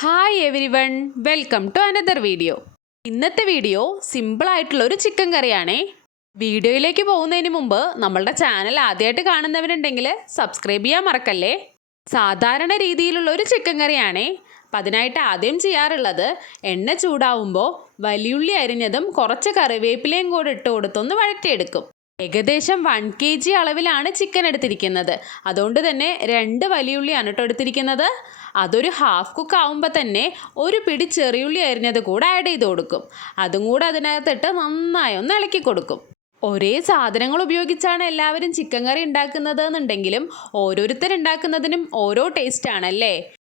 Hi everyone, welcome to another video. ഇന്നത്തെ video സിമ്പിളായിട്ടുള്ള ഒരു ചിക്കൻ കറിയാണേ. വീഡിയോയിലേക്ക് പോകുന്നതിന് മുമ്പ് നമ്മളുടെ ചാനൽ ആദ്യമായിട്ട് കാണുന്നവരുണ്ടെങ്കിൽ സബ്സ്ക്രൈബ് ചെയ്യാൻ മറക്കല്ലേ. സാധാരണ രീതിയിലുള്ള ഒരു ചിക്കൻ കറിയാണേ. അപ്പം അതിനായിട്ട് ആദ്യം ചെയ്യാറുള്ളത്, എണ്ണ ചൂടാവുമ്പോൾ വലിയുള്ളി അരിഞ്ഞതും കുറച്ച് കറിവേപ്പിലയും കൂടെ ഇട്ട് കൊടുത്തൊന്ന് വഴറ്റിയെടുക്കും. ഏകദേശം 1 kg അളവിലാണ് ചിക്കൻ എടുത്തിരിക്കുന്നത്. അതുകൊണ്ട് തന്നെ 2 വലിയുള്ളിയാണ് കേട്ടോ എടുത്തിരിക്കുന്നത്. അതൊരു ഹാഫ് കുക്ക് ആവുമ്പോൾ തന്നെ ഒരു പിടി ചെറിയുള്ളി അരിഞ്ഞത് കൂടെ ആഡ് ചെയ്ത് കൊടുക്കും. അതും കൂടെ അതിനകത്തിട്ട് നന്നായി ഒന്ന് ഇളക്കി കൊടുക്കും. ഒരേ സാധനങ്ങൾ ഉപയോഗിച്ചാണ് എല്ലാവരും ചിക്കൻ കറി ഉണ്ടാക്കുന്നത് എന്നുണ്ടെങ്കിലും ഓരോരുത്തരുണ്ടാക്കുന്നതിനും ഓരോ ടേസ്റ്റ് ആണല്ലേ.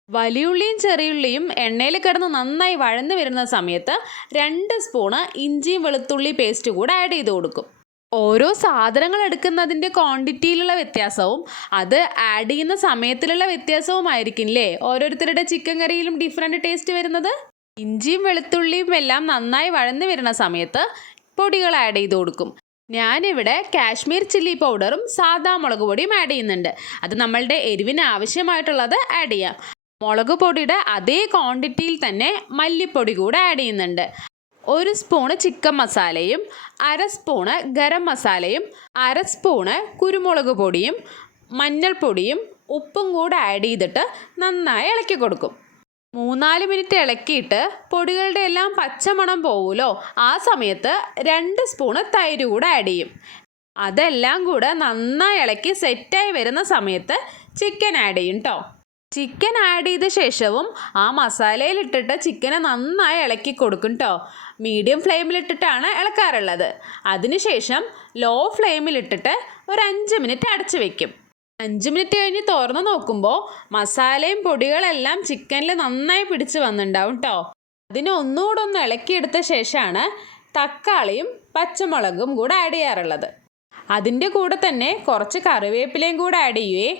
വലിയുള്ളിയും ചെറിയുള്ളിയും എണ്ണയിൽ കിടന്ന് നന്നായി വഴന്നു വരുന്ന സമയത്ത് 2 സ്പൂണ് ഇഞ്ചിയും വെളുത്തുള്ളി പേസ്റ്റ് കൂടെ ആഡ് ചെയ്ത് കൊടുക്കും. ഓരോ സാധനങ്ങൾ എടുക്കുന്നതിൻ്റെ ക്വാണ്ടിറ്റിയിലുള്ള വ്യത്യാസവും അത് ആഡ് ചെയ്യുന്ന സമയത്തിലുള്ള വ്യത്യാസവുമായിരിക്കില്ലേ ഓരോരുത്തരുടെ ചിക്കൻ കറിയിലും ഡിഫറെൻ്റ് ടേസ്റ്റ് വരുന്നത്. ഇഞ്ചിയും വെളുത്തുള്ളിയും എല്ലാം നന്നായി വഴന്നു വരുന്ന സമയത്ത് പൊടികൾ ആഡ് ചെയ്ത് കൊടുക്കും. ഞാനിവിടെ കാശ്മീർ ചില്ലി പൗഡറും സാദാ മുളക് പൊടിയും ആഡ് ചെയ്യുന്നുണ്ട്. അത് നമ്മളുടെ എരിവിന് ആവശ്യമായിട്ടുള്ളത് ആഡ് ചെയ്യാം. മുളക് പൊടിയുടെ അതേ ക്വാണ്ടിറ്റിയിൽ തന്നെ മല്ലിപ്പൊടി കൂടെ ആഡ് ചെയ്യുന്നുണ്ട്. 1 സ്പൂണ് ചിക്കൻ മസാലയും 1/2 സ്പൂണ് ഗരം മസാലയും 1/2 സ്പൂണ് കുരുമുളക് പൊടിയും മഞ്ഞൾപ്പൊടിയും ഉപ്പും കൂടെ ആഡ് ചെയ്തിട്ട് നന്നായി ഇളക്കി കൊടുക്കും. 3-4 മിനിറ്റ് ഇളക്കിയിട്ട് പൊടികളുടെ എല്ലാം പച്ചമണം പോവുമല്ലോ, ആ സമയത്ത് 2 സ്പൂണ് തൈര് കൂടെ ആഡ് ചെയ്യും. അതെല്ലാം കൂടെ നന്നായി ഇളക്കി സെറ്റായി വരുന്ന സമയത്ത് ചിക്കൻ ആഡ് ചെയ്യും കേട്ടോ. ചിക്കൻ ആഡ് ചെയ്ത ശേഷവും ആ മസാലയിലിട്ടിട്ട് ചിക്കനെ നന്നായി ഇളക്കി കൊടുക്കും കേട്ടോ. മീഡിയം ഫ്ലെയിമിലിട്ടിട്ടാണ് ഇളക്കാറുള്ളത്. അതിനുശേഷം ലോ ഫ്ലെയിമിലിട്ടിട്ട് ഒരു 5 മിനിറ്റ് അടച്ചു വെക്കും. 5 മിനിറ്റ് കഴിഞ്ഞ് തുറന്ന് നോക്കുമ്പോൾ മസാലയും പൊടികളെല്ലാം ചിക്കനിൽ നന്നായി പിടിച്ച് വന്നിട്ടുണ്ടാവും കേട്ടോ. അതിന് ഒന്നുകൂടെ ഒന്ന് ഇളക്കിയെടുത്ത ശേഷമാണ് തക്കാളിയും പച്ചമുളകും കൂടെ ആഡ് ചെയ്യാറുള്ളത്. അതിൻ്റെ കൂടെ തന്നെ കുറച്ച് കറിവേപ്പിലയും കൂടെ ആഡ് ചെയ്യുവേ.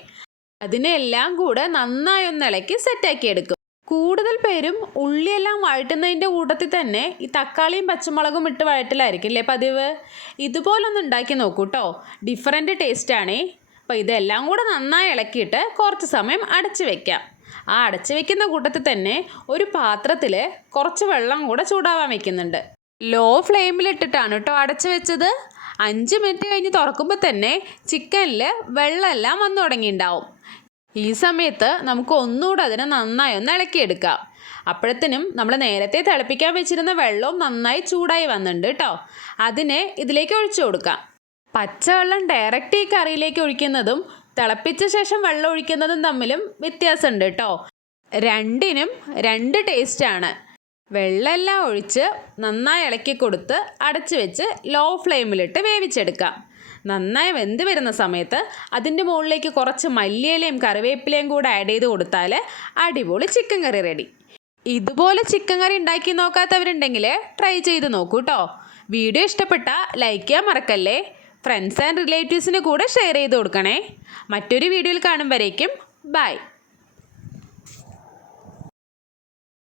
അതിനെല്ലാം കൂടെ നന്നായി ഒന്ന് ഇളക്കി സെറ്റാക്കി എടുക്കും. കൂടുതൽ പേരും ഉള്ളിയെല്ലാം വഴറ്റുന്നതിൻ്റെ കൂട്ടത്തിൽ തന്നെ ഈ തക്കാളിയും പച്ചമുളകും ഇട്ട് വഴറ്റലായിരിക്കില്ലേ പതിവ്. ഇതുപോലൊന്ന് ഉണ്ടാക്കി നോക്കൂ കേട്ടോ, ഡിഫറെൻറ്റ് ടേസ്റ്റാണേ. അപ്പോൾ ഇതെല്ലാം കൂടെ നന്നായി ഇളക്കിയിട്ട് കുറച്ച് സമയം അടച്ചു വെക്കാം. ആ അടച്ചു വെക്കുന്ന കൂട്ടത്തിൽ തന്നെ ഒരു പാത്രത്തിൽ കുറച്ച് വെള്ളം കൂടെ ചൂടാവാൻ വെക്കുന്നുണ്ട്. ലോ ഫ്ലെയിമിലിട്ടിട്ടാണ് കേട്ടോ അടച്ചു വെച്ചത്. 5 മിനിറ്റ് കഴിഞ്ഞ് തുറക്കുമ്പോൾ തന്നെ ചിക്കനിൽ വെള്ളമെല്ലാം വന്നു തുടങ്ങിയിട്ടുണ്ടാവും. ഈ സമയത്ത് നമുക്ക് ഒന്നുകൂടെ അതിനെ നന്നായി ഒന്ന് ഇളക്കിയെടുക്കാം. അപ്പോഴത്തേനും നമ്മൾ നേരത്തെ തിളപ്പിക്കാൻ വെച്ചിരുന്ന വെള്ളവും നന്നായി ചൂടായി വന്നിട്ടുണ്ട് കേട്ടോ. അതിനെ ഇതിലേക്ക് ഒഴിച്ചു കൊടുക്കാം. പച്ചവെള്ളം ഡയറക്റ്റ് ഈ കറിയിലേക്ക് ഒഴിക്കുന്നതും തിളപ്പിച്ച ശേഷം വെള്ളം ഒഴിക്കുന്നതും തമ്മിലും വ്യത്യാസമുണ്ട് കേട്ടോ. രണ്ടിനും 2 ടേസ്റ്റാണ്. വെള്ളമെല്ലാം ഒഴിച്ച് നന്നായി ഇളക്കി കൊടുത്ത് അടച്ചു വെച്ച് ലോ ഫ്ലെയിമിലിട്ട് വേവിച്ചെടുക്കാം. നന്നായി വെന്ത് വരുന്ന സമയത്ത് അതിൻ്റെ മുകളിലേക്ക് കുറച്ച് മല്ലിയിലയും കറിവേപ്പിലയും കൂടെ ആഡ് ചെയ്ത് കൊടുത്താൽ അടിപൊളി ചിക്കൻ കറി റെഡി. ഇതുപോലെ ചിക്കൻ കറി ഉണ്ടാക്കി നോക്കാത്തവരുണ്ടെങ്കിൽ ട്രൈ ചെയ്ത് നോക്കൂ കേട്ടോ. വീഡിയോ ഇഷ്ടപ്പെട്ടാൽ ലൈക്ക് ചെയ്യാൻ മറക്കല്ലേ. ഫ്രണ്ട്സ് ആൻഡ് റിലേറ്റീവ്സിന് കൂടെ ഷെയർ ചെയ്ത് കൊടുക്കണേ. മറ്റൊരു വീഡിയോയിൽ കാണും വരേക്കും ബൈ.